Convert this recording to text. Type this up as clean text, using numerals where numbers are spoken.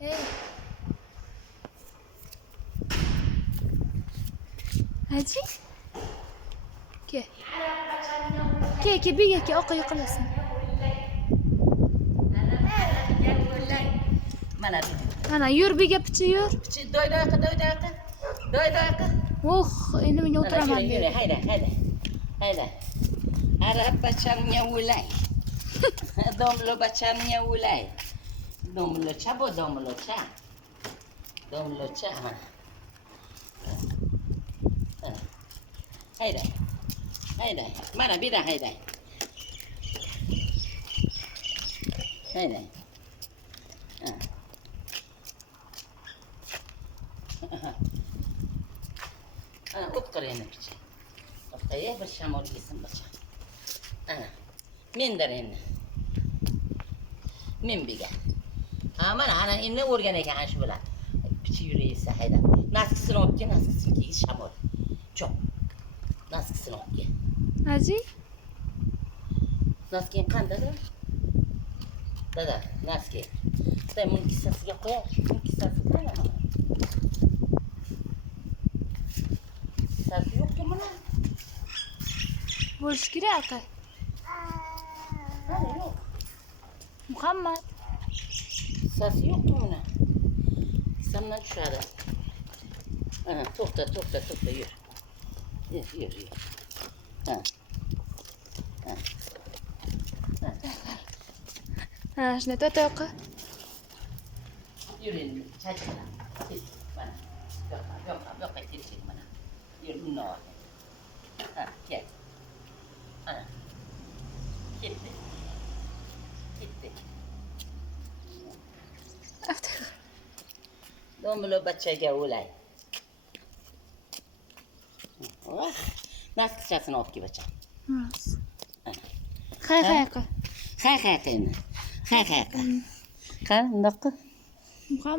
Ey. Haji? Ke. Ke biga ke oqa yiqilasin. Mana yur biga pichi yur. Pichi doydoqi. Endi men o'tiraman Yürü, dedi. hayda. Arab bachamga ulay. Domlo bachamga ulay. Domlocha bu domlocha. Domlocha. Hayda. Mana bir de hayda. Hayda. Ana ot qarayana pichi. Ortaya bir shamol yesin bacha. Ana. Men darayna. Men biga. Mana endi o'rgan ekan shu bilan. Pichi yuraysa hayda. Naskisini olib kel, naskisini shamol. Cho'p. Naskisini olib kel. Haji? Naskin qandadir? Dada, naski. Sen bunun kissasiga qo'yar. Bunun kissasi qana? Kissasi yo'qku buni. Bo'lish kerak aka. Qani yo'q. Muhammad. Kissasi yo'qku buni. Kissamdan tushadi. Ana, to'xta, yur. Yur. Ha, shuni to'ta oqa. Yur endi, chachqala. Mana. Yo'q, kelishik mana. Yur, bundan ol. Ha, kel. Ana. Ketdi. Domlo bachaga o'lay. Naskisasini olib kel bacham. Hay aka. Hay endi. Qani, bundoqqa? Muhammad.